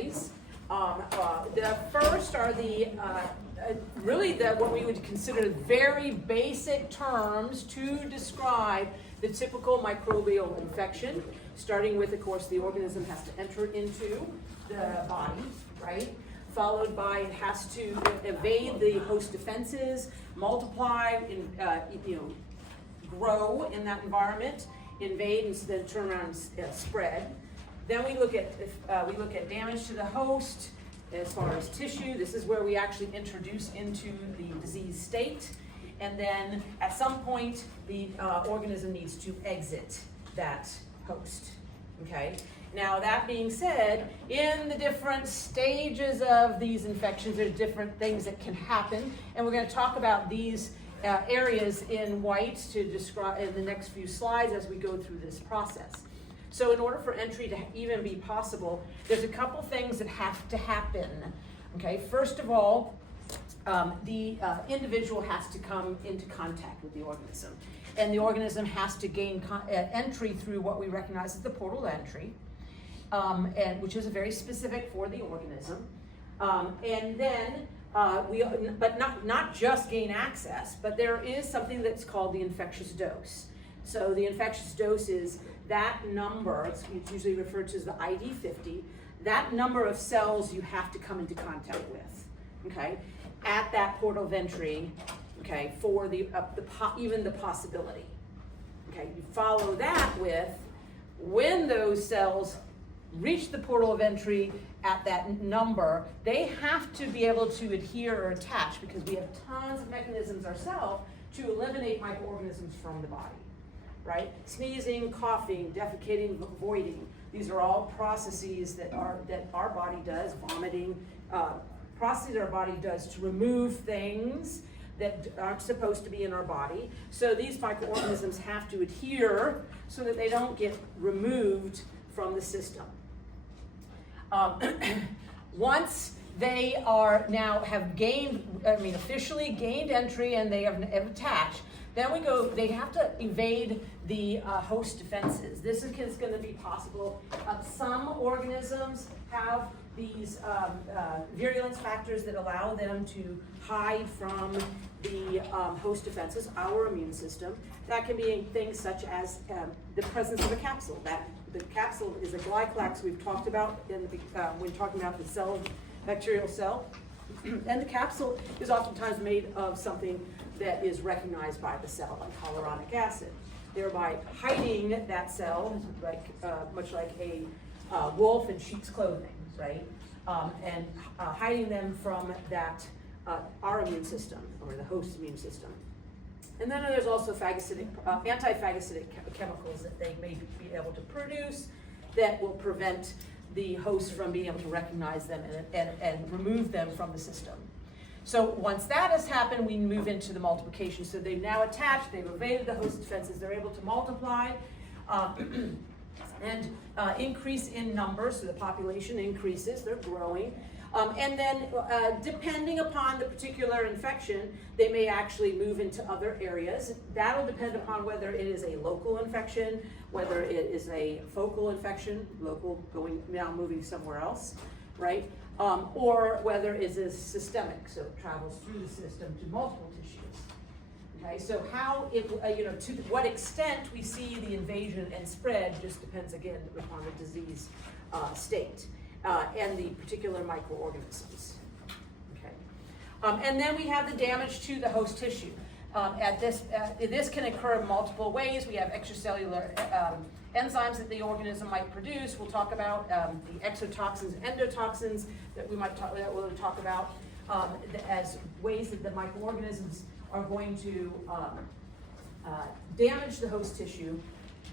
ways. The first are really what we would consider very basic terms to describe the typical microbial infection, starting with, of course, the organism has to enter into the body, right? Followed by it has to evade the host defenses, multiply, grow in that environment, invade, and then turn around and spread. Then we look at damage to the host as far as tissue. This is where we actually introduce into the disease state. And then at some point, the organism needs to exit that host, okay? Now, that being said, in the different stages of these infections, there's different things that can happen. And we're going to talk about these areas in white to describe in the next few slides as we go through this process. So in order for entry to even be possible, there's a couple things that have to happen. Okay, first of all, the individual has to come into contact with the organism. And the organism has to gain entry through what we recognize as the portal entry, and which is very specific for the organism. And then, but not just gain access, but there is something that's called the infectious dose. So the infectious dose is that number, it's usually referred to as the ID50, that number of cells you have to come into contact with, okay, at that portal of entry, okay, for even the possibility. Okay, you follow that with when those cells reach the portal of entry at that number, they have to be able to adhere or attach, because we have tons of mechanisms ourselves to eliminate microorganisms from the body, right? Sneezing, coughing, defecating, voiding. These are all processes that our body does, vomiting, processes our body does to remove things that aren't supposed to be in our body. So these microorganisms have to adhere so that they don't get removed from the system. Once they are now have gained, officially gained entry and they have attached, then they have to evade the host defenses. This is going to be possible. Some organisms have these virulence factors that allow them to hide from the host defenses, our immune system. That can be things such as the presence of a capsule. The capsule is a glyclax we've talked about when talking about the bacterial cell. And the capsule is oftentimes made of something that is recognized by the cell, like hyaluronic acid, thereby hiding that cell, much like a wolf in sheep's clothing, right? And hiding them from our immune system, or the host immune system. And then there's also anti-phagocytic chemicals that they may be able to produce that will prevent the host from being able to recognize them and remove them from the system. So once that has happened, we move into the multiplication. So they've now attached, they've evaded the host defenses, they're able to multiply and increase in numbers, so the population increases, they're growing. And then depending upon the particular infection, they may actually move into other areas. That'll depend upon whether it is a local infection, whether it is a focal infection, moving somewhere else, right? Or whether it is systemic, so it travels through the system to multiple tissues. Okay, so how to what extent we see the invasion and spread just depends again upon the disease state. And the particular microorganisms. Okay, and then we have the damage to the host tissue. This can occur in multiple ways. We have extracellular enzymes that the organism might produce. We'll talk about the exotoxins, endotoxins that we'll talk about as ways that the microorganisms are going to damage the host tissue.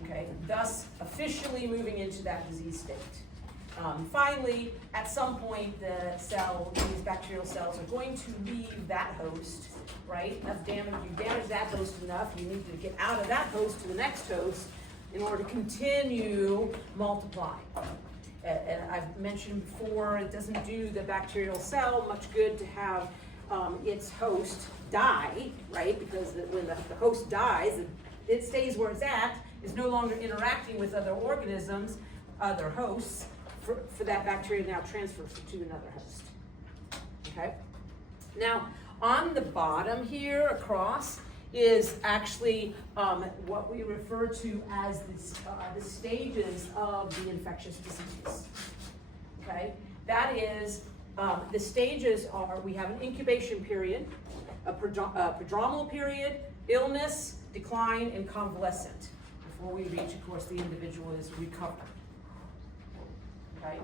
Okay, thus officially moving into that disease state. Finally, at some point, these bacterial cells are going to leave that host, right? You damage that host enough, you need to get out of that host to the next host in order to continue multiplying. And I've mentioned before, it doesn't do the bacterial cell much good to have its host die, right? Because when the host dies, it stays where it's at, is no longer interacting with other organisms, other hosts, for that bacteria to now transfer to another host. Okay? Now, on the bottom here across is actually what we refer to as the stages of the infectious disease. Okay? That is, the stages are, we have an incubation period, a prodromal period, illness, decline, and convalescent, before we reach, of course, the individual is recovered. Okay?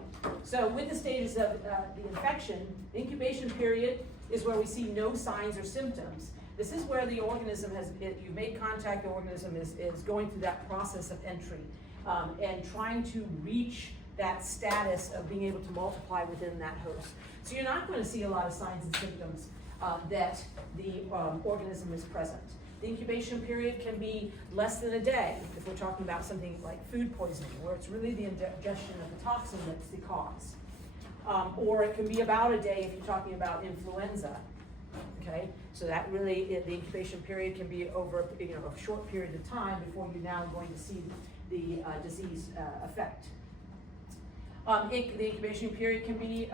So with the stages of the infection, the incubation period is where we see no signs or symptoms. This is where the organism you've made contact, the organism is going through that process of entry and trying to reach that status of being able to multiply within that host. So you're not going to see a lot of signs and symptoms that the organism is present. The incubation period can be less than a day if we're talking about something like food poisoning, where it's really the ingestion of the toxin that's the cause. Or it can be about a day if you're talking about influenza. Okay, so that really, the incubation period can be over a short period of time before you're now going to see the disease effect. The incubation period can be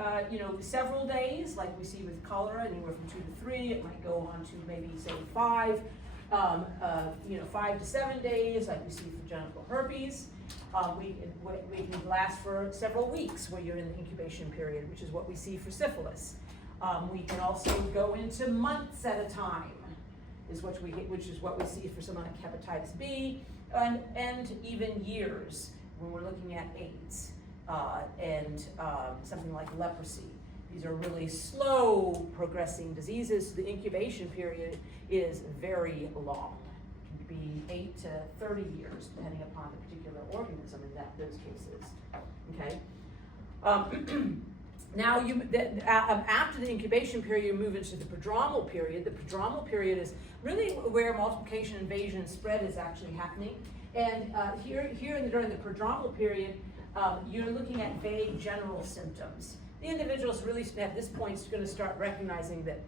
several days, like we see with cholera, anywhere from 2 to 3. It might go on to maybe say 5, 5 to 7 days, like we see for genital herpes. We can last for several weeks where you're in the incubation period, which is what we see for syphilis. We can also go into months at a time, which is what we see for something like hepatitis B, and even years when we're looking at AIDS and something like leprosy. These are really slow progressing diseases. The incubation period is very long. It can be 8 to 30 years, depending upon the particular organism in those cases. Okay. Now, after the incubation period, you move into the prodromal period. The prodromal period is really where multiplication, invasion, and spread is actually happening. And during the prodromal period, you're looking at vague general symptoms. The individual's really, at this point, is going to start recognizing that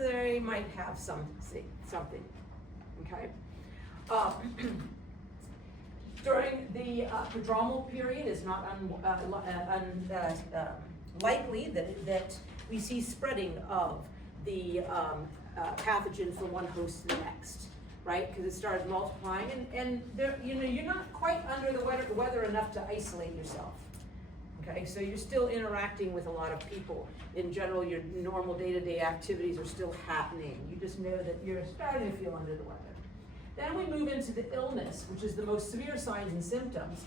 they might have something. Okay. During the prodromal period, it's not likely that we see spreading of the pathogen from one host to the next, right? Because it starts multiplying, and you're not quite under the weather enough to isolate yourself. Okay, so you're still interacting with a lot of people. In general, your normal day-to-day activities are still happening. You just know that you're starting to feel under the weather. Then we move into the illness, which is the most severe signs and symptoms.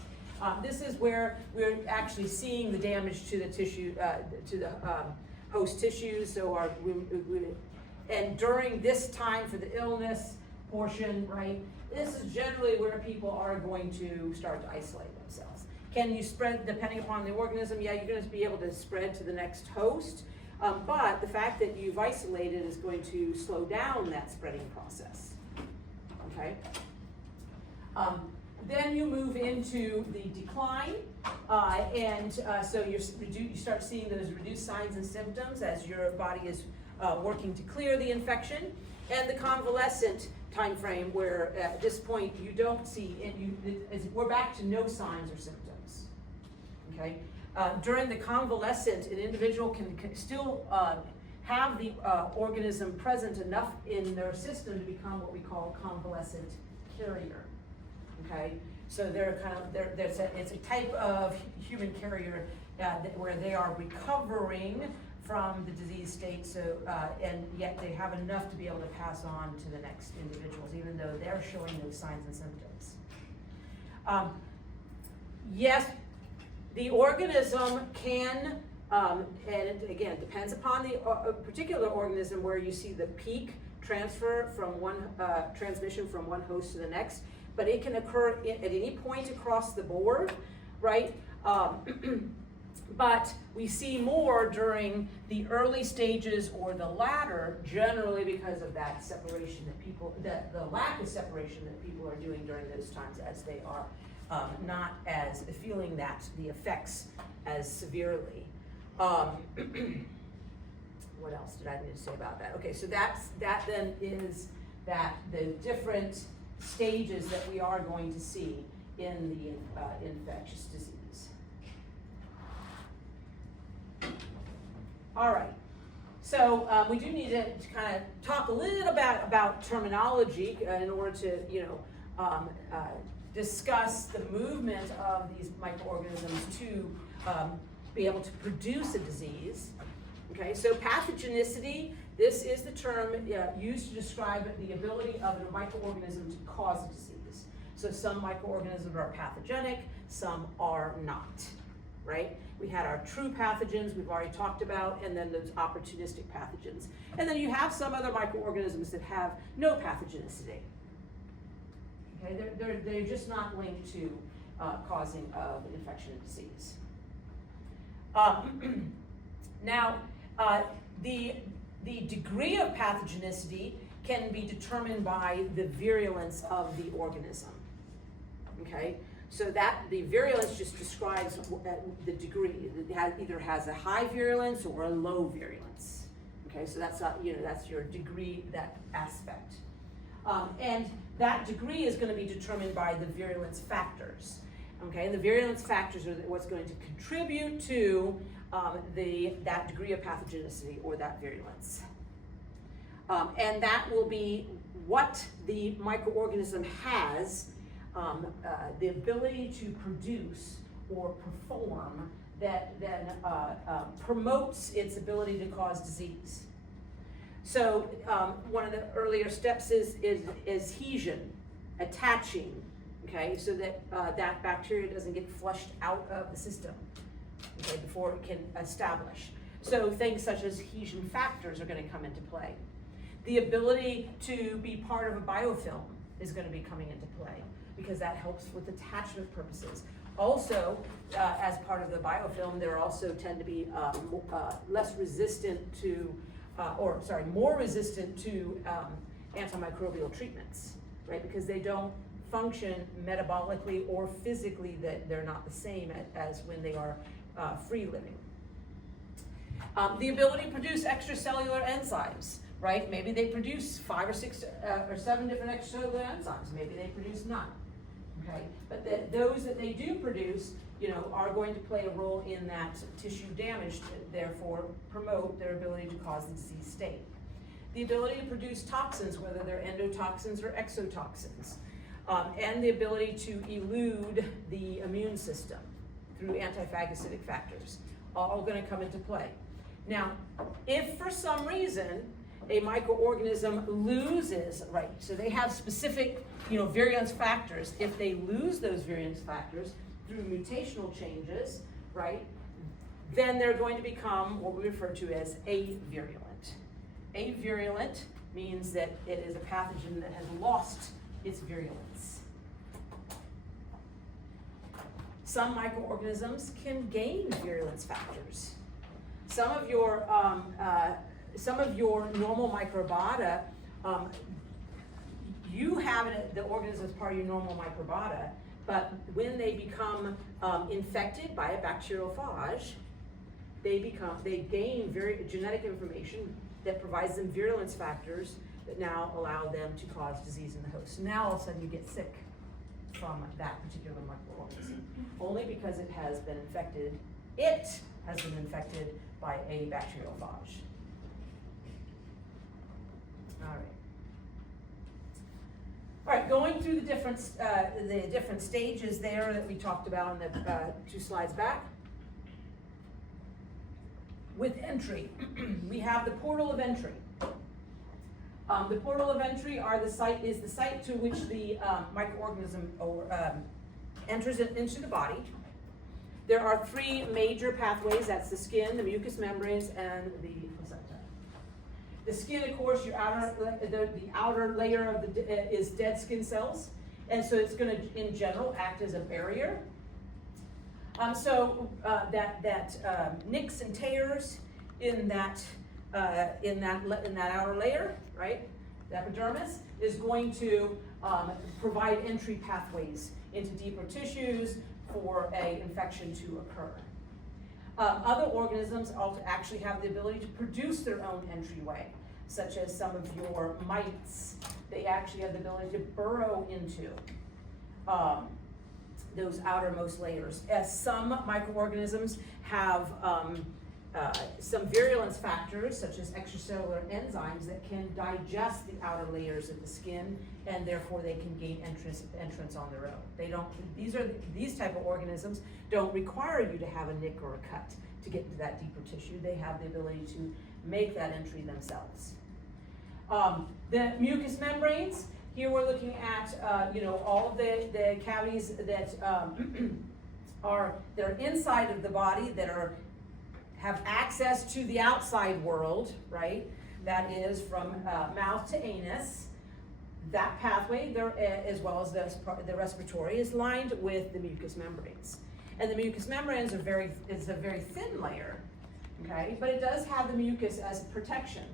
This is where we're actually seeing the damage to the tissue, to the host tissues. So and during this time for the illness portion, right, this is generally where people are going to start to isolate themselves. Can you spread, depending upon the organism? Yeah, you're going to be able to spread to the next host, but the fact that you've isolated is going to slow down that spreading process. Okay. Then you move into the decline, so you start seeing those reduced signs and symptoms as your body is working to clear the infection, and the convalescent time frame, where at this point you don't see, we're back to no signs or symptoms. Okay, during the convalescent, an individual can still have the organism present enough in their system to become what we call a convalescent carrier. Okay, so it's a type of human carrier where they are recovering from the disease state, and yet they have enough to be able to pass on to the next individuals, even though they're showing those signs and symptoms. Yes, the organism can, and again, it depends upon the particular organism where you see the peak transfer from transmission from one host to the next, but it can occur at any point across the board, right? But we see more during the early stages or the latter, generally because of that separation that the lack of separation that people are doing during those times, as they are not as feeling the effects as severely. What else did I need to say about that? Okay, so that then is the different stages that we are going to see in the infectious disease. All right. So we do need to kind of talk a little bit about terminology in order to, discuss the movement of these microorganisms to be able to produce a disease. Okay, so pathogenicity, this is the term used to describe the ability of a microorganism to cause a disease. So some microorganisms are pathogenic, some are not, right? We had our true pathogens we've already talked about, and then those opportunistic pathogens. And then you have some other microorganisms that have no pathogenicity. Okay, they're just not linked to causing of infection and disease. Now, the degree of pathogenicity can be determined by the virulence of the organism. Okay, so that the virulence just describes the degree. It either has a high virulence or a low virulence. Okay, so that's that's your degree, that aspect, and that degree is going to be determined by the virulence factors. Okay, and the virulence factors are what's going to contribute to that degree of pathogenicity or that virulence. And that will be what the microorganism has the ability to produce or perform that then promotes its ability to cause disease. So one of the earlier steps is adhesion, attaching, okay, so that that bacteria doesn't get flushed out of the system, okay, before it can establish. So things such as adhesion factors are going to come into play. The ability to be part of a biofilm is going to be coming into play because that helps with attachment purposes. Also, as part of the biofilm, there also tend to be less resistant to, more resistant to antimicrobial treatments, right? Because they don't function metabolically or physically, that they're not the same as when they are free living. The ability to produce extracellular enzymes, right? Maybe they produce 5 or 6 or 7 different extracellular enzymes. Maybe they produce none, okay? But those that they do produce, are going to play a role in that tissue damage, therefore promote their ability to cause the disease state. The ability to produce toxins, whether they're endotoxins or exotoxins, and the ability to elude the immune system through antiphagocytic factors, all going to come into play. Now, if for some reason a microorganism loses, right, so they have specific, virulence factors. If they lose those virulence factors through mutational changes, right, then they're going to become what we refer to as avirulent. Avirulent means that it is a pathogen that has lost its virulence. Some microorganisms can gain virulence factors. Some of your normal microbiota, you have the organism as part of your normal microbiota, but when they become infected by a bacteriophage, they gain genetic information that provides them virulence factors that now allow them to cause disease in the host. So now all of a sudden you get sick from that particular microorganism, only because it has been infected. It has been infected by a bacteriophage. All right, going through the different stages there that we talked about in the 2 slides back. With entry, we have the portal of entry. The portal of entry is the site to which the microorganism enters into the body. There are 3 major pathways. That's the skin, the mucous membranes, and the placenta. The skin, of course, the outer layer of is dead skin cells, and so it's going to, in general, act as a barrier. That nicks and tears in that outer layer, right? The epidermis is going to provide entry pathways into deeper tissues for an infection to occur. Other organisms actually have the ability to produce their own entryway, such as some of your mites. They actually have the ability to burrow into those outermost layers. As some microorganisms have some virulence factors, such as extracellular enzymes, that can digest the outer layers of the skin, and therefore they can gain entrance on their own. They don't. These type of organisms don't require you to have a nick or a cut to get into that deeper tissue. They have the ability to make that entry themselves. The mucous membranes. Here we're looking at all of the cavities that are inside of the body that have access to the outside world, right? That is from mouth to anus. That pathway, there, as well as the respiratory, is lined with the mucous membranes. And the mucous membranes is a very thin layer, okay? But it does have the mucus as protection.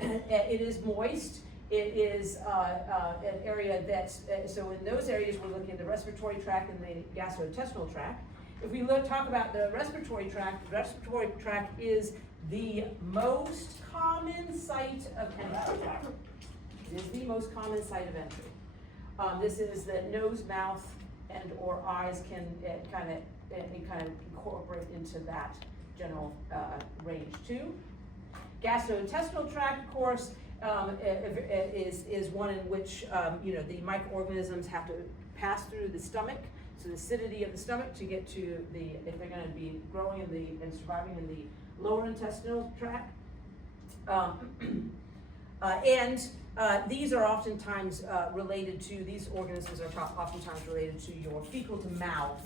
It is moist. It is an area that's, so in those areas we're looking at the respiratory tract and the gastrointestinal tract. If we talk about the respiratory tract is the most common site of entry. It is the most common site of entry. This is the nose, mouth, and or eyes can kind of incorporate into that general range too. Gastrointestinal tract, of course, is one in which the microorganisms have to pass through the stomach, so the acidity of the stomach to get to if they're going to be growing and surviving in the lower intestinal tract. These are oftentimes these organisms are oftentimes related to your fecal to mouth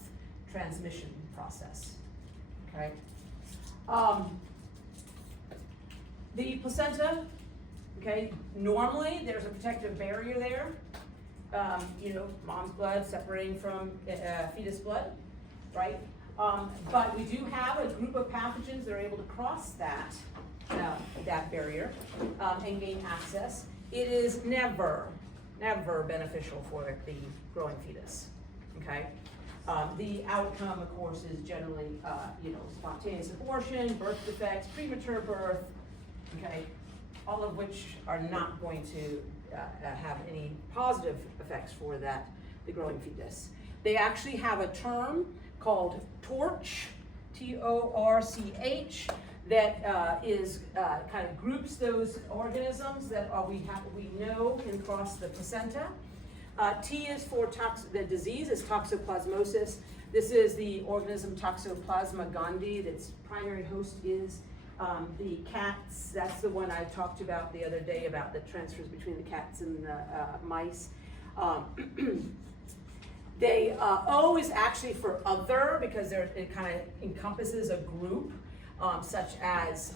transmission process. Okay. The placenta, okay, normally there's a protective barrier there. Mom's blood separating from fetus blood, right? But we do have a group of pathogens that are able to cross that barrier and gain access. It is never beneficial for the growing fetus, okay? The outcome, of course, is generally, spontaneous abortion, birth defects, premature birth, okay? All of which are not going to have any positive effects for the growing fetus. They actually have a term called TORCH, T-O-R-C-H, that kind of groups those organisms that we know can cross the placenta. T is for the disease is toxoplasmosis. This is the organism Toxoplasma gondii. Its primary host is the cats. That's the one I talked about the other day about the transfers between the cats and the mice. O is actually for other, because it kind of encompasses a group, such as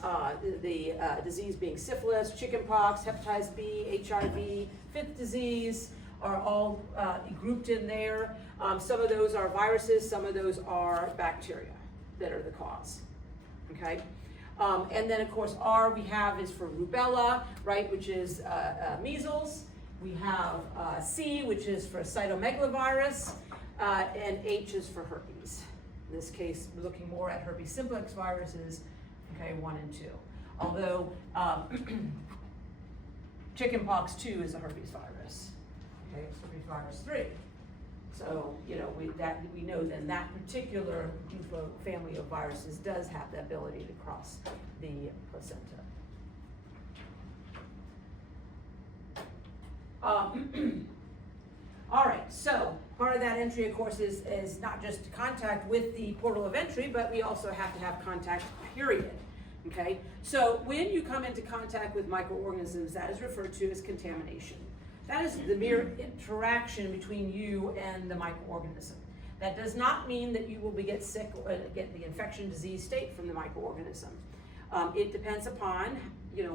the disease being syphilis, chickenpox, hepatitis B, HIV, fifth disease are all grouped in there. Some of those are viruses, some of those are bacteria that are the cause, okay? And then, of course, R we have is for rubella, right, which is measles. We have C, which is for cytomegalovirus, and H is for herpes. In this case, we're looking more at herpes simplex viruses, okay, 1 and 2. Although chickenpox 2 is a herpes virus, okay, it's herpes virus 3. So, we know then that particular family of viruses does have the ability to cross the placenta. All right, so part of that entry, of course, is not just contact with the portal of entry, but we also have to have contact, period. Okay, so when you come into contact with microorganisms, that is referred to as contamination. That is the mere interaction between you and the microorganism. That does not mean that you will get sick or get the infection disease state from the microorganism. It depends upon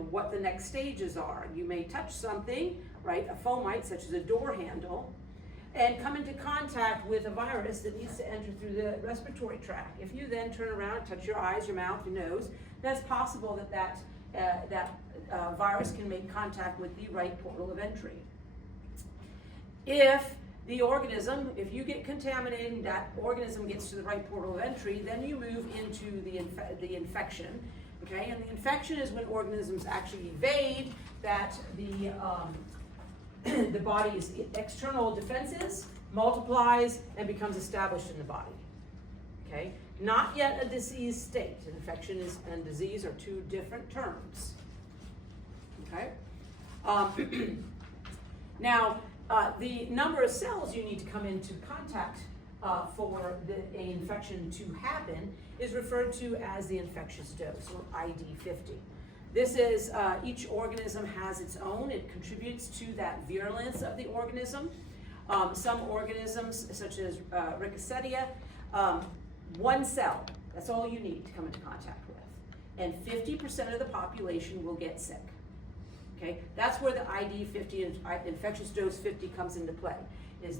what the next stages are. You may touch something, right, a fomite such as a door handle, and come into contact with a virus that needs to enter through the respiratory tract. If you then turn around and touch your eyes, your mouth, your nose, that's possible that virus can make contact with the right portal of entry. If you get contaminated, that organism gets to the right portal of entry, then you move into the infection, okay? And the infection is when organisms actually evade that the body's external defenses, multiplies, and becomes established in the body, okay? Not yet a disease state. Infection and disease are two different terms. Okay? Now, the number of cells you need to come into contact for an infection to happen is referred to as the infectious dose, or ID50. This is, each organism has its own. It contributes to that virulence of the organism. Some organisms, such as Rickettsia, one cell, that's all you need to come into contact with. And 50% of the population will get sick. Okay, that's where the ID50 and infectious dose 50 comes into play.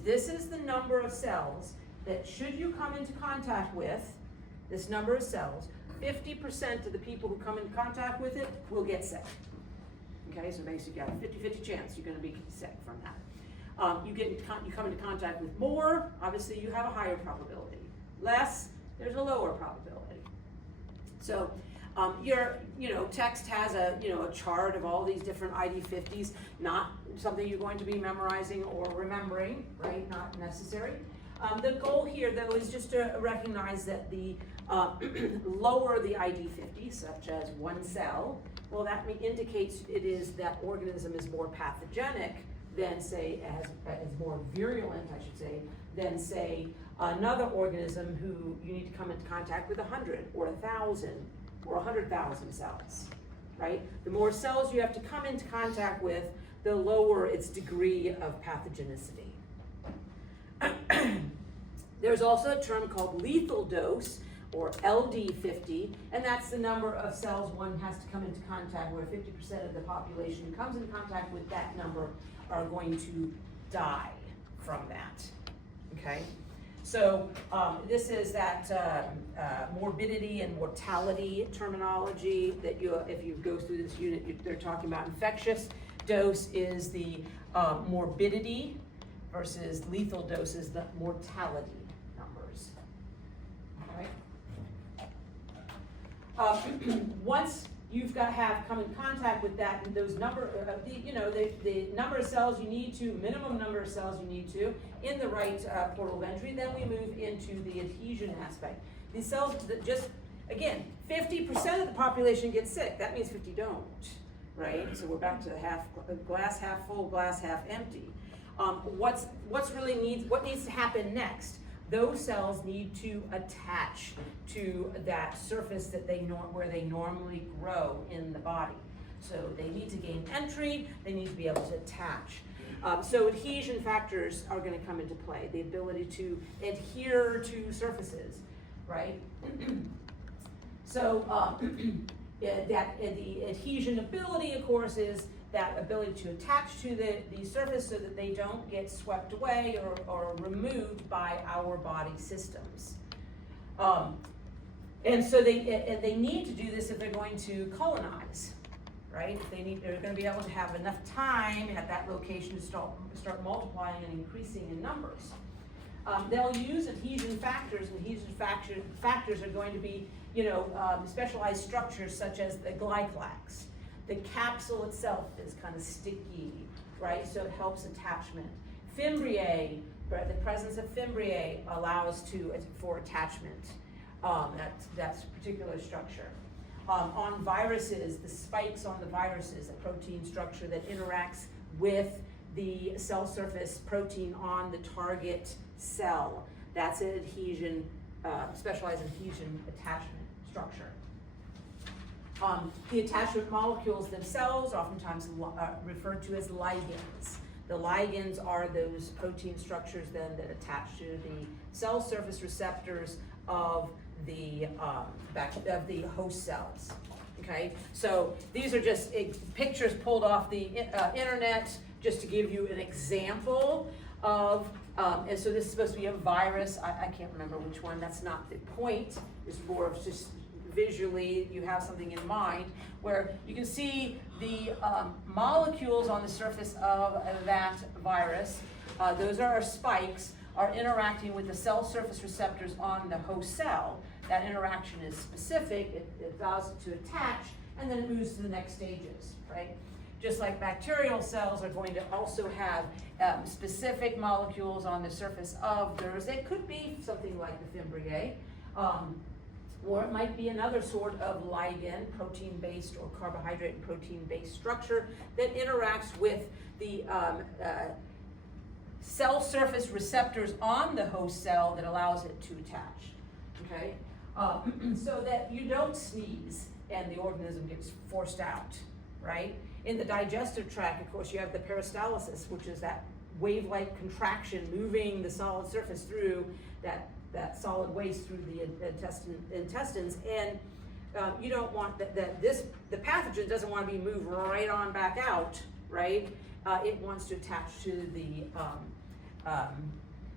This is the number of cells that should you come into contact with, this number of cells, 50% of the people who come into contact with it will get sick. Okay, so basically you got a 50-50 chance you're gonna be sick from that. You come into contact with more, obviously you have a higher probability. Less, there's a lower probability. So text has a chart of all these different ID50s, not something you're going to be memorizing or remembering, right? Not necessary. The goal here, though, is just to recognize that the lower the ID50, such as one cell, well, that indicates that organism is more pathogenic than, say, is more virulent, I should say, than, say, another organism who you need to come into contact with 100 or 1,000 or 100,000 cells, right? The more cells you have to come into contact with, the lower its degree of pathogenicity. There's also a term called lethal dose, or LD50, and that's the number of cells one has to come into contact with. 50% of the population who comes in contact with that number are going to die from that, okay? So this is that morbidity and mortality terminology that if you go through this unit, they're talking about. Infectious dose is the morbidity versus lethal dose is the mortality numbers. All right. Once you've have come in contact with that, and those number, the number of cells you need to, minimum number of cells you need to, in the right portal of entry, then we move into the adhesion aspect. These cells that again, 50% of the population gets sick. That means 50 don't, right? So we're back to glass half full, glass half empty. What needs to happen next? Those cells need to attach to that surface that where they normally grow in the body. So they need to gain entry, they need to be able to attach. So adhesion factors are going to come into play, the ability to adhere to surfaces, right? So the adhesion ability, of course, is that ability to attach to the surface so that they don't get swept away or removed by our body systems. And so they need to do this if they're going to colonize, right? They're going to be able to have enough time at that location to start multiplying and increasing in numbers. They'll use adhesion factors, and adhesion factors are going to be, specialized structures such as the glycolax. The capsule itself is kind of sticky, right? So it helps attachment. Fimbriae, the presence of fimbriae allows for attachment. That's a particular structure. On viruses, the spikes on the viruses, a protein structure that interacts with the cell surface protein on the target cell. That's an adhesion, specialized adhesion attachment structure. The attachment molecules themselves are oftentimes referred to as ligands. The ligands are those protein structures then that attach to the cell surface receptors of the host cells. Okay, so these are just pictures pulled off the internet just to give you an example of, and so this is supposed to be a virus. I can't remember which one. That's not the point. It's more of just visually you have something in mind where you can see the molecules on the surface of that virus. Those are our spikes, are interacting with the cell surface receptors on the host cell. That interaction is specific, it allows it to attach, and then it moves to the next stages, right? Just like bacterial cells are going to also have specific molecules on the surface of theirs. It could be something like the fimbriae, Or it might be another sort of ligand, protein-based or carbohydrate and protein-based structure that interacts with the cell surface receptors on the host cell that allows it to attach, okay? So that you don't sneeze and the organism gets forced out, right? In the digestive tract, of course, you have the peristalsis, which is that wave-like contraction moving the solid surface through that solid waste through the intestines, and you don't want the pathogen doesn't want to be moved right on back out, right? It wants to attach to the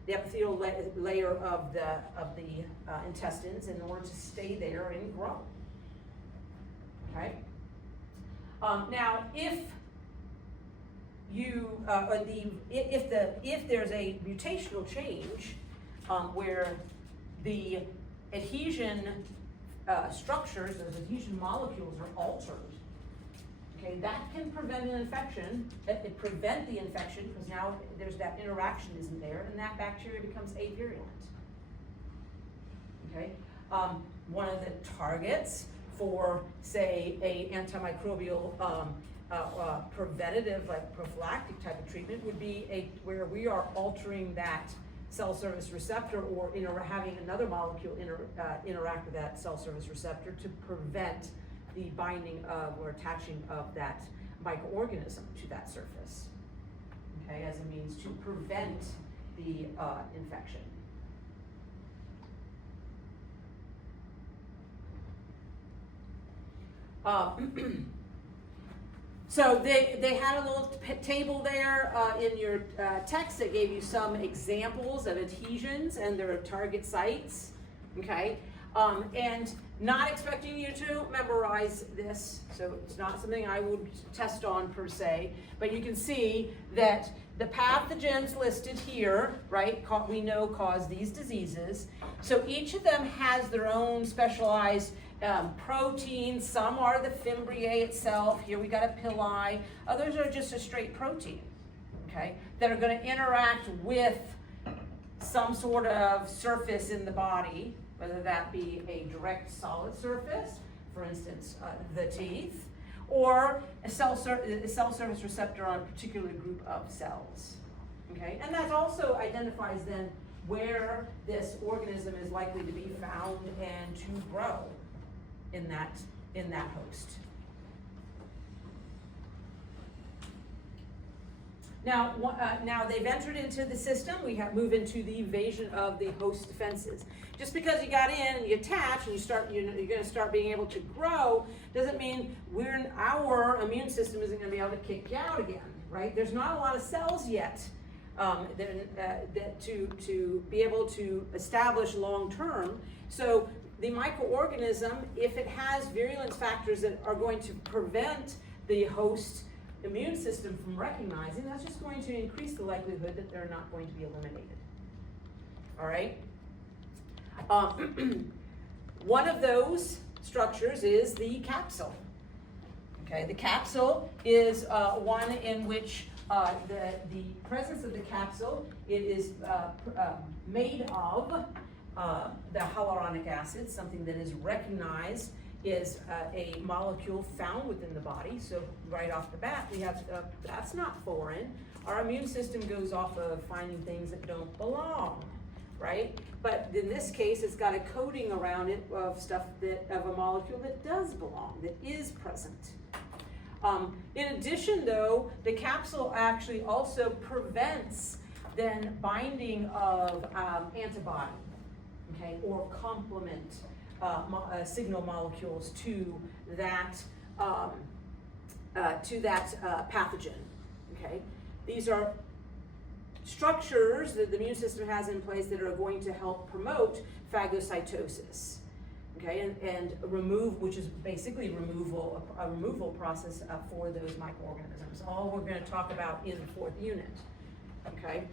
epithelial layer of the intestines in order to stay there and grow. Okay. Now, if you if there's a mutational change where the adhesion structures, those adhesion molecules are altered, okay, that can prevent an infection. That could prevent the infection because now there's that interaction isn't there, and that bacteria becomes avirulent. Okay, one of the targets for, say, a antimicrobial preventative, like prophylactic type of treatment would be where we are altering that cell surface receptor or having another molecule interact with that cell surface receptor to prevent the binding of or attaching of that microorganism to that surface, okay, as a means to prevent the infection. So they had a little table there in your text that gave you some examples of adhesions and their target sites, okay? And not expecting you to memorize this, so it's not something I would test on per se, but you can see that the pathogens listed here, right, we know cause these diseases. So each of them has their own specialized proteins. Some are the fimbriae itself. Here we got a pili. Others are just a straight protein, okay, that are going to interact with some sort of surface in the body, whether that be a direct solid surface, for instance, the teeth, or a cell surface receptor on a particular group of cells, okay? And that also identifies then where this organism is likely to be found and to grow in that host. Now, now they've entered into the system. We move into the invasion of the host defenses. Just because you got in, you attach, and you're going to start being able to grow, doesn't mean our immune system isn't going to be able to kick you out again, right? There's not a lot of cells yet that to be able to establish long term. So the microorganism, if it has virulence factors that are going to prevent the host immune system from recognizing, that's just going to increase the likelihood that they're not going to be eliminated. All right? One of those structures is the capsule. Okay, the capsule is one in which the presence of the capsule, it is made of the hyaluronic acid, something that is recognized is a molecule found within the body. So right off the bat, we have, that's not foreign. Our immune system goes off of finding things that don't belong, right? But in this case, it's got a coating around it of of a molecule that does belong, that is present. In addition though, the capsule actually also prevents then binding of antibody, okay, or complement signal molecules to that pathogen. Okay, these are structures that the immune system has in place that are going to help promote phagocytosis. Okay, and remove, which is basically a removal process for those microorganisms. All we're going to talk about in the fourth unit. Okay,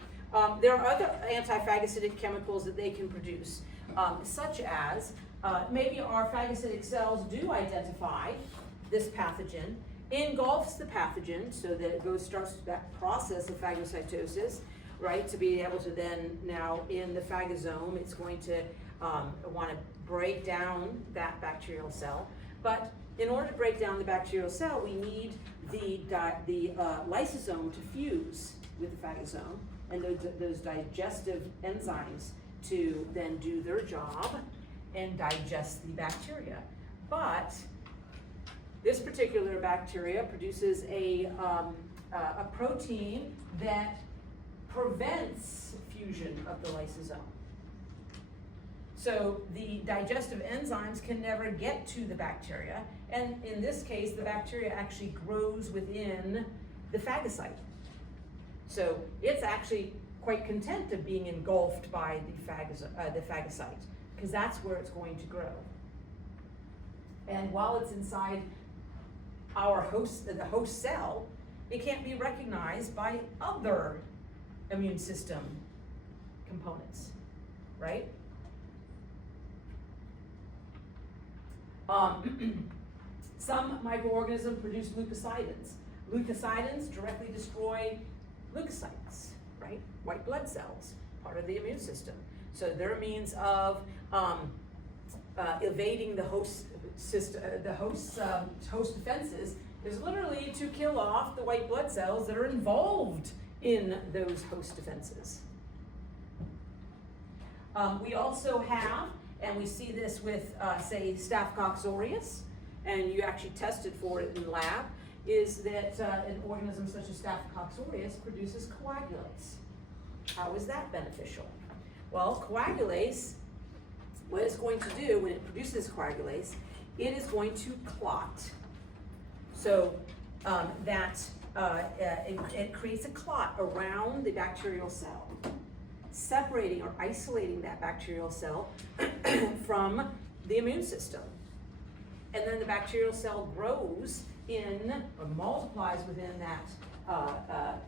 there are other anti-phagocytic chemicals that they can produce, such as maybe our phagocytic cells do identify this pathogen, engulfs the pathogen so that it starts that process of phagocytosis, right? To be able to then now in the phagosome, it's going to want to break down that bacterial cell. But in order to break down the bacterial cell, we need the lysosome to fuse with the phagosome, and those digestive enzymes to then do their job and digest the bacteria. But this particular bacteria produces a protein that prevents fusion of the lysosome. So the digestive enzymes can never get to the bacteria, and in this case, the bacteria actually grows within the phagocyte. So it's actually quite content of being engulfed by the phagocyte, because that's where it's going to grow. And while it's inside our host, the host cell, it can't be recognized by other immune system components, right? Some microorganisms produce leukocidins. Leukocidins directly destroy leukocytes, right? White blood cells, part of the immune system. So their means of evading the host system, host defenses, is literally to kill off the white blood cells that are involved in those host defenses. We also have, and we see this with, say, Staphylococcus aureus, and you actually tested for it in the lab, is that an organism such as Staphylococcus aureus produces coagulase. How is that beneficial? Well, coagulase, what it's going to do when it produces coagulase, it is going to clot. So it creates a clot around the bacterial cell, separating or isolating that bacterial cell from the immune system. And then the bacterial cell grows in, or multiplies within that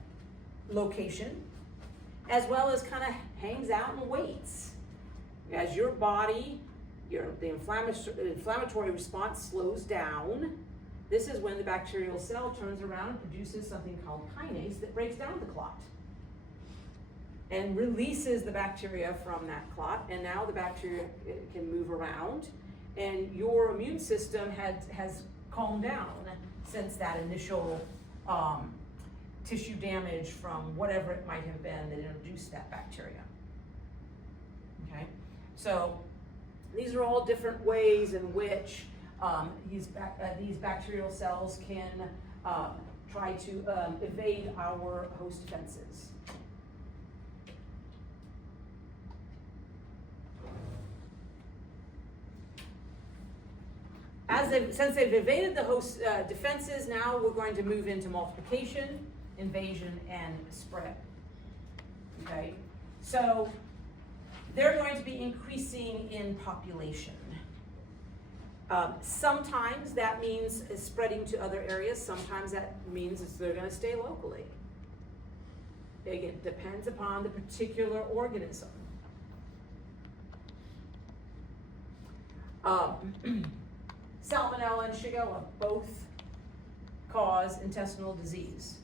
location, as well as kind of hangs out and waits. As your body, the inflammatory response slows down, this is when the bacterial cell turns around and produces something called kinase that breaks down the clot and releases the bacteria from that clot, and now the bacteria can move around, and your immune system has calmed down since that initial tissue damage from whatever it might have been that introduced that bacteria. Okay, so these are all different ways in which these bacterial cells can try to evade our host defenses. Since they've evaded the host defenses, now we're going to move into multiplication, invasion, and spread. Okay, so they're going to be increasing in population. Sometimes that means spreading to other areas. Sometimes that means they're going to stay locally. It depends upon the particular organism. Salmonella and Shigella both cause intestinal disease.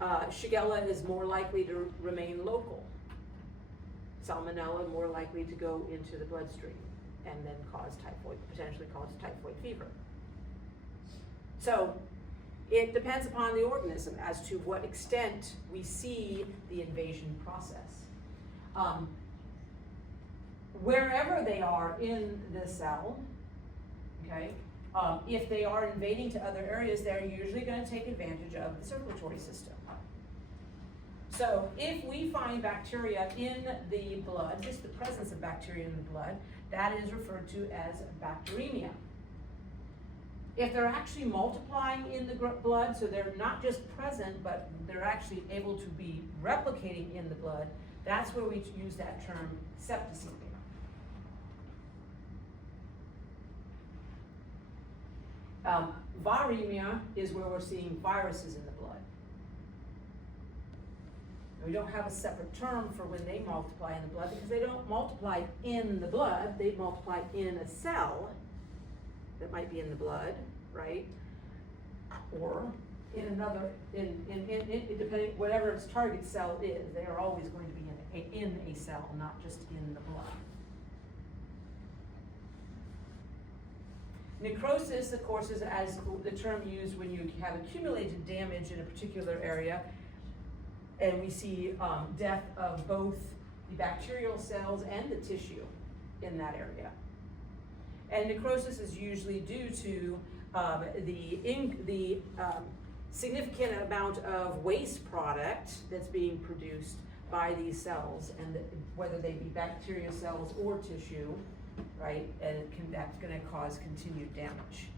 Shigella is more likely to remain local. Salmonella more likely to go into the bloodstream and then potentially cause typhoid fever. So it depends upon the organism as to what extent we see the invasion process. Wherever they are in the cell, okay, if they are invading to other areas, they're usually going to take advantage of the circulatory system. So if we find bacteria in the blood, just the presence of bacteria in the blood, that is referred to as bacteremia. If they're actually multiplying in the blood, so they're not just present, but they're actually able to be replicating in the blood, that's where we use that term septicemia. Viremia is where we're seeing viruses in the blood. We don't have a separate term for when they multiply in the blood because they don't multiply in the blood, they multiply in a cell that might be in the blood, right? Or in another, depending, whatever its target cell is, they are always going to be in a cell, not just in the blood. Necrosis, of course, is as the term used when you have accumulated damage in a particular area, and we see death of both the bacterial cells and the tissue in that area. And necrosis is usually due to the significant amount of waste product that's being produced by these cells, and whether they be bacterial cells or tissue, right? And that's going to cause continued damage.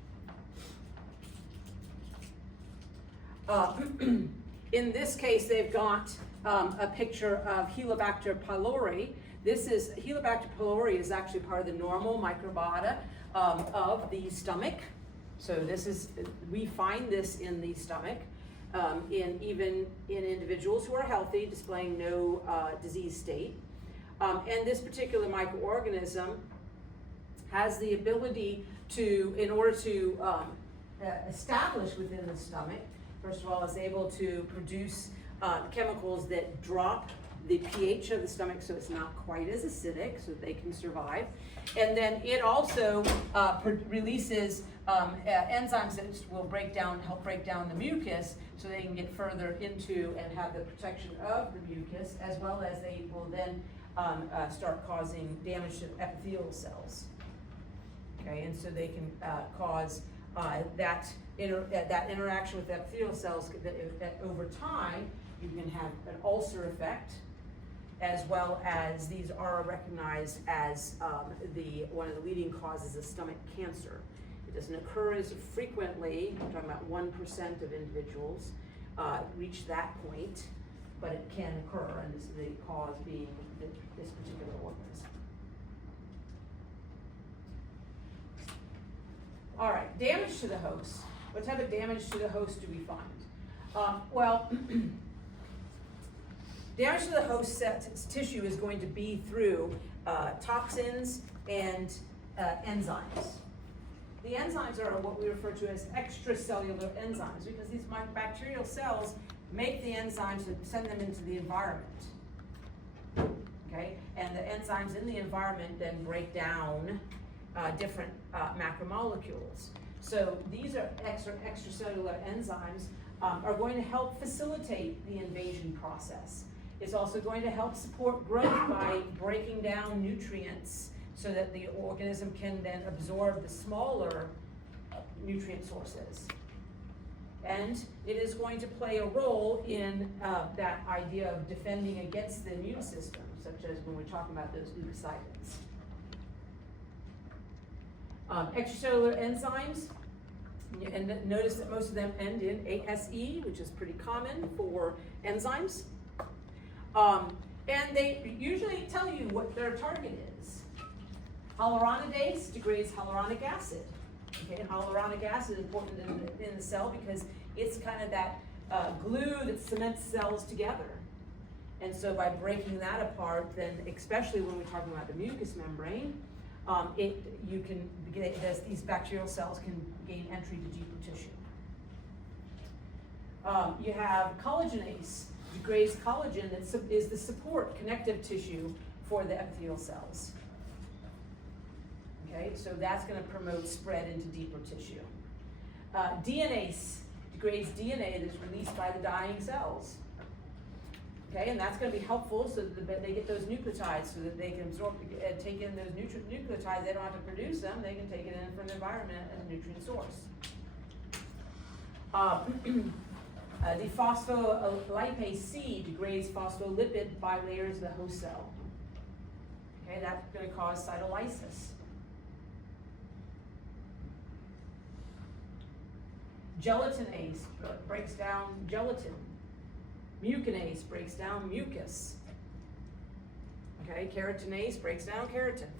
In this case, they've got a picture of Helicobacter pylori. Helicobacter pylori is actually part of the normal microbiota of the stomach. So we find this in the stomach, even in individuals who are healthy, displaying no disease state. And this particular microorganism has the ability to, in order to establish within the stomach, first of all, is able to produce chemicals that drop the pH of the stomach so it's not quite as acidic, so that they can survive. And then it also releaes enzymes that will help break down the mucus, so they can get further into and have the protection of the mucus, as well as they will then start causing damage to epithelial cells. Okay, and so they can cause that interaction with epithelial cells. That over time, you can have an ulcer effect, as well as these are recognized as one of the leading causes of stomach cancer. It doesn't occur as frequently. We're talking about 1% of individuals reach that point, but it can occur, and this is the cause being this particular organism. All right, damage to the host. What type of damage to the host do we find? Well, damage to the host tissue is going to be through toxins and enzymes. The enzymes are what we refer to as extracellular enzymes, because these bacterial cells make the enzymes and send them into the environment. Okay, and the enzymes in the environment then break down different macromolecules. So these are extracellular enzymes are going to help facilitate the invasion process. It's also going to help support growth by breaking down nutrients so that the organism can then absorb the smaller nutrient sources. And it is going to play a role in that idea of defending against the immune system, such as when we're talking about those leukocytins. Extracellular enzymes, and notice that most of them end in ASE, which is pretty common for enzymes. And they usually tell you what their target is. Hyaluronidase degrades hyaluronic acid. Okay, and hyaluronic acid is important in the cell because it's kind of that glue that cements cells together. And so by breaking that apart, then especially when we're talking about the mucous membrane, these bacterial cells can gain entry to deeper tissue. You have collagenase, degrades collagen, that is the support connective tissue for the epithelial cells. Okay, so that's going to promote spread into deeper tissue. DNase degrades DNA that's released by the dying cells. Okay, and that's going to be helpful so that they get those nucleotides so that they can absorb and take in those nucleotides. They don't have to produce them, they can take it in from the environment as a nutrient source. The phospholipase C degrades phospholipid bilayers of the host cell. Okay, that's going to cause cytolysis. Gelatinase breaks down gelatin. Mucinase breaks down mucus. Okay, keratinase breaks down keratin.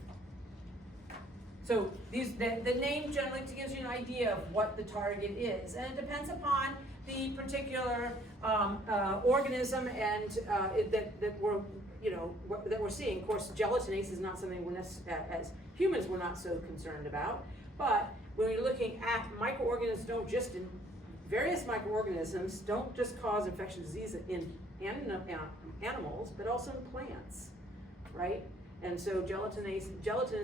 So the name generally gives you an idea of what the target is, and it depends upon the particular organism and that we're seeing. Of course, gelatinase is not something as humans we're not so concerned about, but when you're looking at microorganisms, various microorganisms don't just cause infectious disease in animals, but also in plants, right? And so gelatin is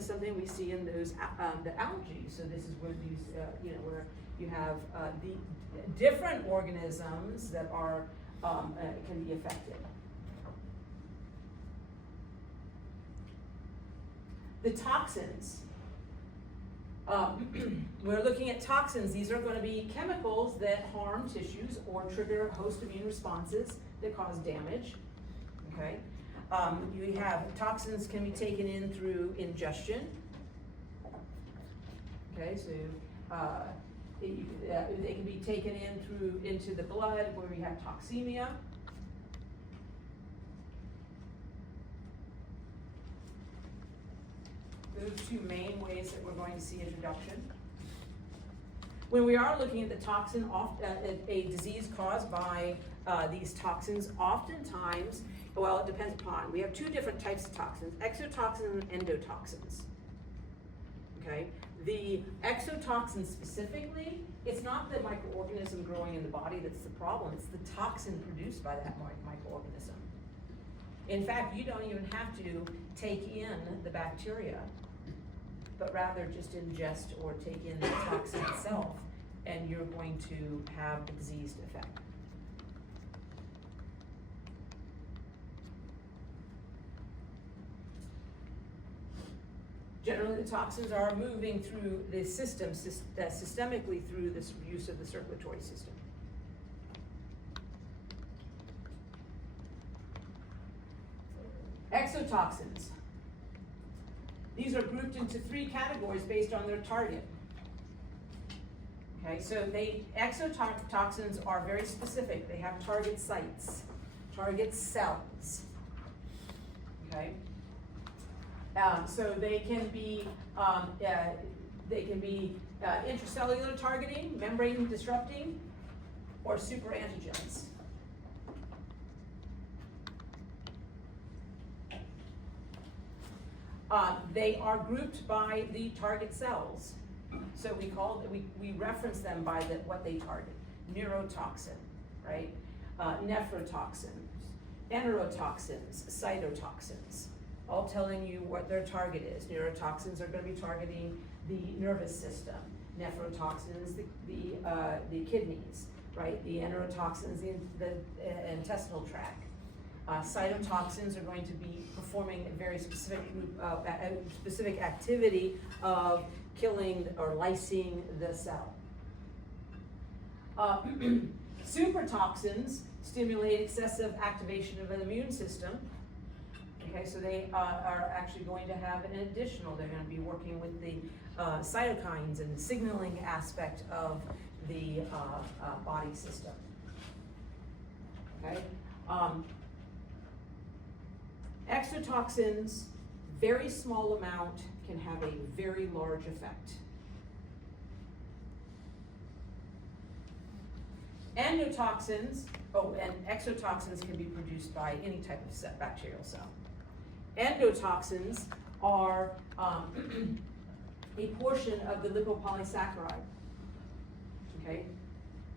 something we see in those the algae. So this is where these, where you have the different organisms that are can be affected. The toxins. We're looking at toxins. These are going to be chemicals that harm tissues or trigger host immune responses that cause damage. Okay. You have toxins can be taken in through ingestion. Okay, so they can be taken in into the blood where we have toxemia. Those are two main ways that we're going to see introduction. When we are looking at the toxin, a disease caused by these toxins, oftentimes, well, it depends upon. We have two different types of toxins, exotoxins and endotoxins. Okay? The exotoxin specifically, it's not the microorganism growing in the body that's the problem, it's the toxin produced by that microorganism. In fact, you don't even have to take in the bacteria, but rather just ingest or take in the toxin itself, and you're going to have a diseased effect. Generally, the toxins are moving through the system, systemically through this use of the circulatory system. Exotoxins. These are grouped into three categories based on their target. Okay, so exotoxins are very specific. They have target sites, target cells. Okay, so they can be intracellular targeting, membrane disrupting, or superantigens. They are grouped by the target cells. So we reference them by what they target. Neurotoxin, right? Nephrotoxins, enterotoxins, cytotoxins, all telling you what their target is. Neurotoxins are going to be targeting the nervous system. Nephrotoxins, the kidneys, right? The enterotoxins, the intestinal tract. Cytotoxins are going to be performing a very specific activity of killing or lysing the cell. Supertoxins stimulate excessive activation of an immune system. Okay, so they are actually going to have an additional, they're going to be working with the cytokines and the signaling aspect of the body system. Okay. Exotoxins, very small amount can have a very large effect. Endotoxins, and exotoxins can be produced by any type of bacterial cell. Endotoxins are a portion of the lipopolysaccharide, okay?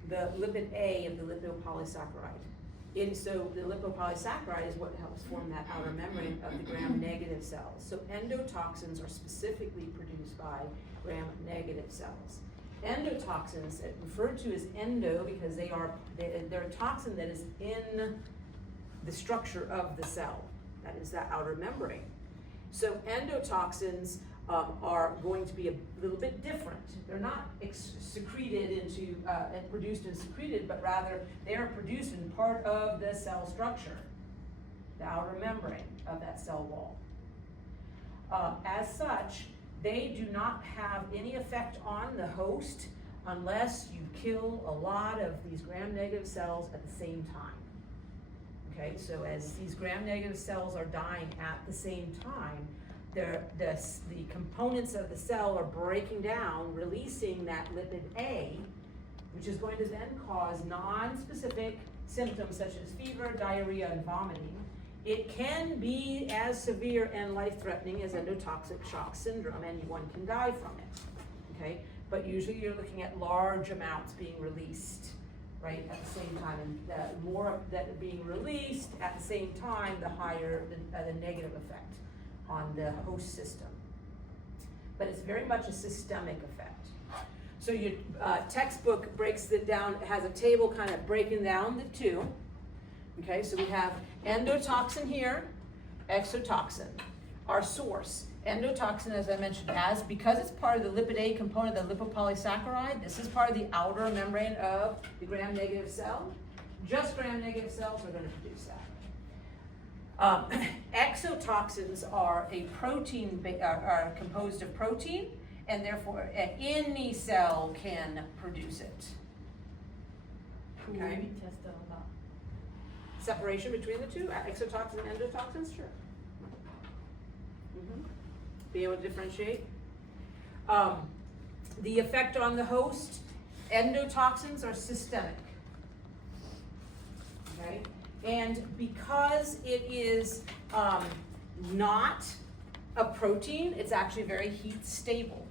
The lipid A of the lipopolysaccharide. So the lipopolysaccharide is what helps form that outer membrane of the gram-negative cells. So endotoxins are specifically produced by gram-negative cells. Endotoxins, referred to as endo because they're a toxin that is in the structure of the cell. That is that outer membrane. So endotoxins are going to be a little bit different. They're not secreted into and produced and secreted, but rather they are produced in part of the cell structure, the outer membrane of that cell wall. As such, they do not have any effect on the host unless you kill a lot of these gram-negative cells at the same time. Okay, so as these gram-negative cells are dying at the same time, the components of the cell are breaking down, releasing that lipid A, which is going to then cause non-specific symptoms such as fever, diarrhea, and vomiting. It can be as severe and life-threatening as endotoxic shock syndrome, and one can die from it, okay? But usually you're looking at large amounts being released, right, at the same time, and the more that are being released at the same time, the higher the negative effect on the host system. But it's very much a systemic effect. So your textbook breaks it down, it has a table kind of breaking down the two. Okay, so we have endotoxin here, exotoxin. Our source, endotoxin, as I mentioned, because it's part of the lipid A component of the lipopolysaccharide, this is part of the outer membrane of the gram-negative cell. Just gram-negative cells are going to produce that. Exotoxins are a protein, are composed of protein, and therefore any cell can produce it. Okay. We test that a lot. Separation between the two, exotoxin and endotoxins, sure. Be able to differentiate. The effect on the host, endotoxins are systemic. Okay, and because it is not a protein, it's actually very heat stable.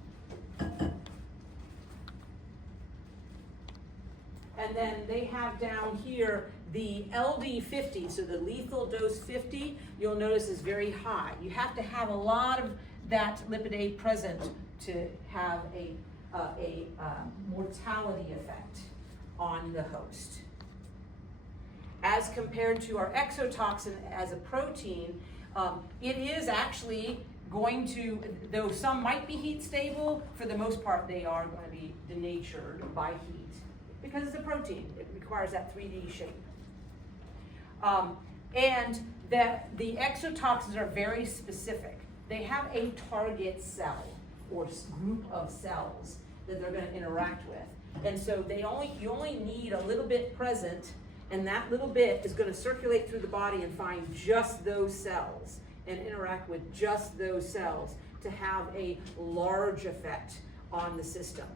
And then they have down here the LD50, so the lethal dose 50, you'll notice is very high. You have to have a lot of that lipid A present to have a mortality effect on the host. As compared to our exotoxin as a protein, it is actually going to, though some might be heat stable, for the most part they are going to be denatured by heat because it's a protein. It requires that 3D shape. And that the exotoxins are very specific. They have a target cell or group of cells that they're going to interact with. And so you only need a little bit present, and that little bit is going to circulate through the body and find just those cells and interact with just those cells to have a large effect on the system.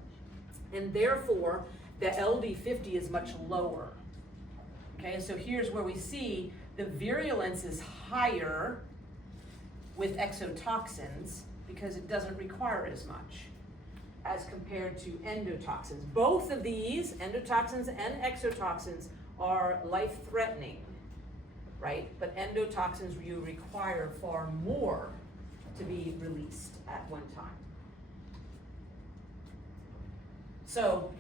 And therefore, the LD50 is much lower. Okay, so here's where we see the virulence is higher with exotoxins because it doesn't require as much as compared to endotoxins. Both of these, endotoxins and exotoxins, are life-threatening, right? But endotoxins you require far more to be released at one time. So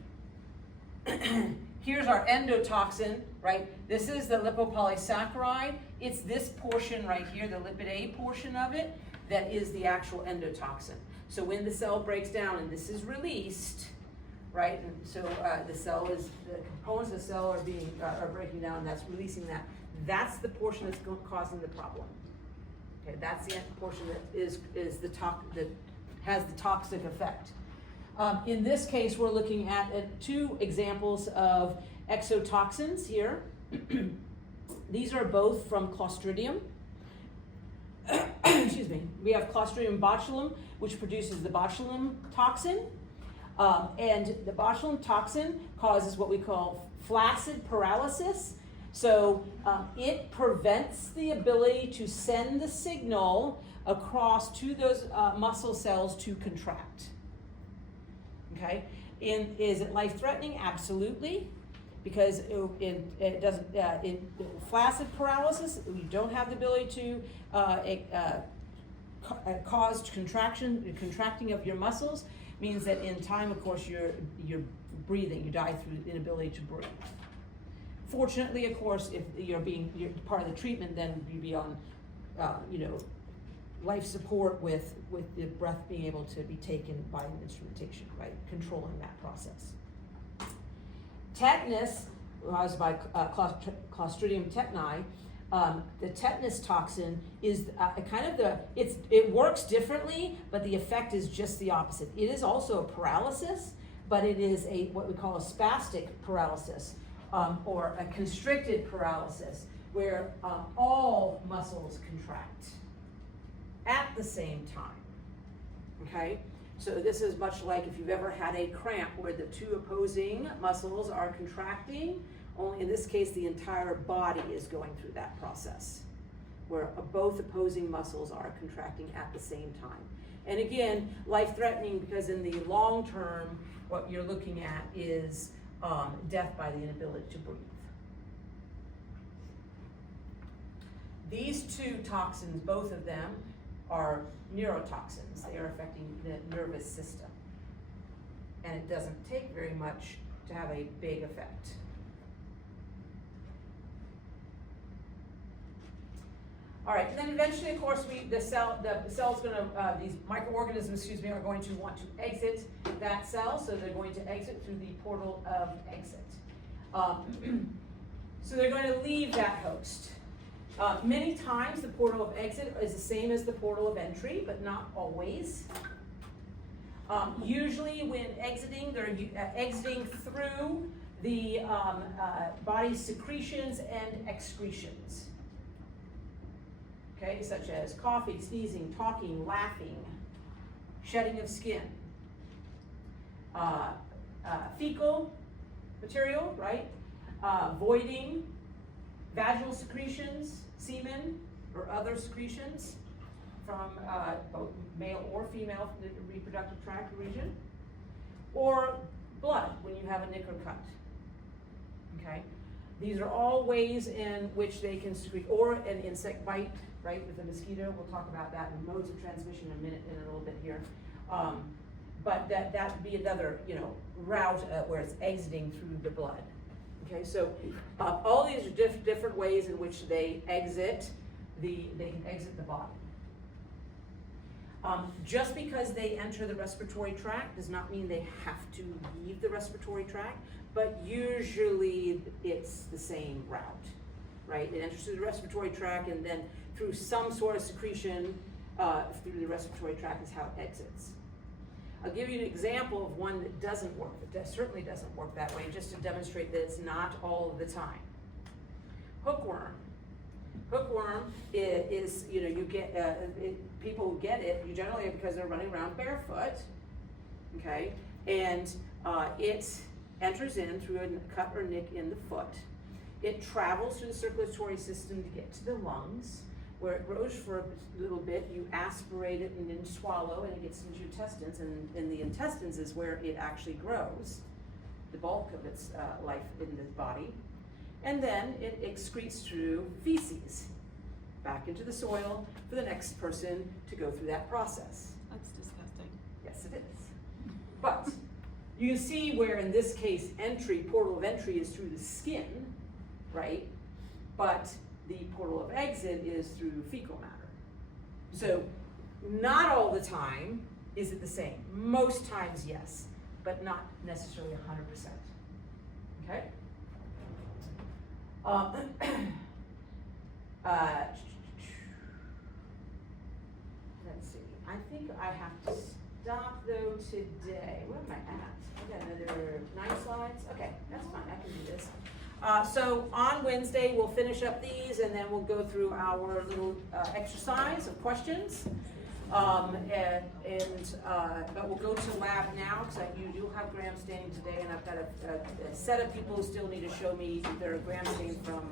here's our endotoxin, right? This is the lipopolysaccharide. It's this portion right here, the lipid A portion of it, that is the actual endotoxin. So when the cell breaks down and this is released, right? And so the components of the cell are breaking down, and that's releasing that. That's the portion that's causing the problem. Okay, that's the portion that that has the toxic effect. In this case, we're looking at two examples of exotoxins here. These are both from Clostridium. Excuse me. We have Clostridium botulinum, which produces the botulinum toxin. And the botulinum toxin causes what we call flaccid paralysis. So it prevents the ability to send the signal across to those muscle cells to contract. Okay, is it life-threatening? Absolutely, because it doesn't. Flaccid paralysis, you don't have the ability to cause contracting of your muscles. Means that in time, of course, you're breathing. You die through the inability to breathe. Fortunately, of course, if you're part of the treatment, then you'd be on, life support with the breath being able to be taken by an instrumentation, right? Controlling that process. Tetanus, caused by Clostridium tetani, the tetanus toxin is it works differently, but the effect is just the opposite. It is also a paralysis, but it is what we call a spastic paralysis, or a constricted paralysis, where all muscles contract at the same time, okay? So this is much like if you've ever had a cramp where the two opposing muscles are contracting, only in this case the entire body is going through that process, where both opposing muscles are contracting at the same time. And again, life-threatening because in the long term, what you're looking at is death by the inability to breathe. These two toxins, both of them, are neurotoxins. They are affecting the nervous system. And it doesn't take very much to have a big effect. All right, and then eventually, of course, the cell's gonna, these microorganisms, are going to want to exit that cell, so they're going to exit through the portal of exit. So they're going to leave that host. Many times the portal of exit is the same as the portal of entry, but not always. Usually when exiting, they're exiting through the body's secretions and excretions. Okay, such as coughing, sneezing, talking, laughing, shedding of skin. Fecal material, right? Voiding, vaginal secretions, semen, or other secretions from both male or female from the reproductive tract region, or blood when you have a nick or cut. Okay, these are all ways in which they can secrete, or an insect bite, right, with a mosquito. We'll talk about that in modes of transmission in a minute, in a little bit here. But that would be another, route where it's exiting through the blood. Okay, so all these are different ways in which they exit they can exit the body. Just because they enter the respiratory tract does not mean they have to leave the respiratory tract, but usually it's the same route, right? It enters through the respiratory tract, and then through some sort of secretion through the respiratory tract is how it exits. I'll give you an example of one that doesn't work, that certainly doesn't work that way, just to demonstrate that it's not all of the time. Hookworm. Hookworm is you get, people get it, you generally because they're running around barefoot, okay? And it enters in through a cut or nick in the foot. It travels through the circulatory system to get to the lungs, where it grows for a little bit. You aspirate it and then swallow, and it gets into your intestines, and in the intestines is where it actually grows, the bulk of its life in the body. And then it excretes through feces back into the soil for the next person to go through that process. That's disgusting. Yes, it is. But you can see where in this case portal of entry is through the skin, right? But the portal of exit is through fecal matter. So not all the time is it the same. Most times, yes, but not necessarily 100%. Okay? Let's see. I think I have to stop though today. Where am I at? I got another 9 slides. Okay, that's fine. I can do this. So on Wednesday, we'll finish up these, and then we'll go through our little exercise of questions. But we'll go to lab now, because you do have gram standing today, and I've got a set of people who still need to show me their gram standing from